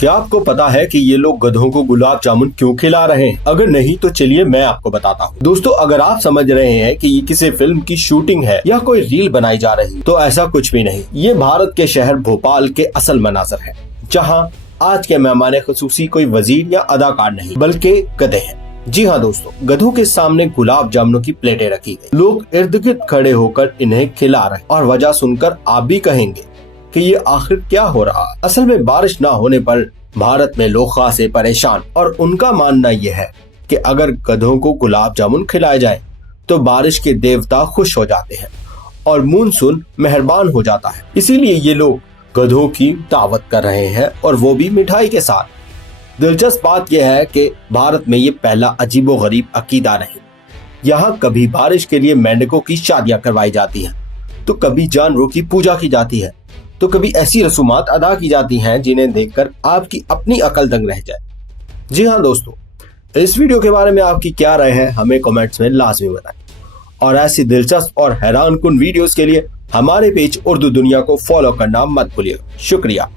क्या आपको पता है कि ये लोग गधों को गुलाब जामुन क्यों खिला रहे हैं? अगर नहीं तो चलिए मैं आपको बताता हूँ। दोस्तों, अगर आप समझ रहे हैं कि ये किसी फिल्म की शूटिंग है या कोई रील बनाई जा रही, तो ऐसा कुछ भी नहीं। ये भारत के शहर भोपाल के असल मनाज़र है, जहाँ आज के मेहमान खुसूसी कोई वजीर या अदाकार नहीं बल्कि गधे हैं। जी हाँ दोस्तों, गधों के सामने गुलाब जामुनों की प्लेटें रखी गई। लोग इर्द गिर्द खड़े होकर इन्हें खिला रहे और वजह सुनकर आप भी कहेंगे कि ये आखिर क्या हो रहा है। असल में बारिश ना होने पर भारत में लोग खासे परेशान, और उनका मानना ये है कि अगर गधों को गुलाब जामुन खिलाए जाए तो बारिश के देवता खुश हो जाते हैं और मानसून मेहरबान हो जाता है। इसीलिए ये लोग गधों की दावत कर रहे हैं, और वो भी मिठाई के साथ। दिलचस्प बात यह है कि भारत में ये पहला अजीबोगरीब अकीदा नहीं। यहाँ कभी बारिश के लिए मेंढकों की शादियां करवाई जाती हैं, तो कभी जानवरों की पूजा की जाती है, तो कभी ऐसी रसूमात अदा की जाती हैं जिन्हें देखकर आपकी अपनी अकल दंग रह जाए। जी हाँ दोस्तों, इस वीडियो के बारे में आपकी क्या राय है, हमें कमेंट्स में लाजमी बताएं। और ऐसी दिलचस्प और हैरान कुन वीडियोस के लिए हमारे पेज उर्दू दुनिया को फॉलो करना मत भूलिएगा। शुक्रिया।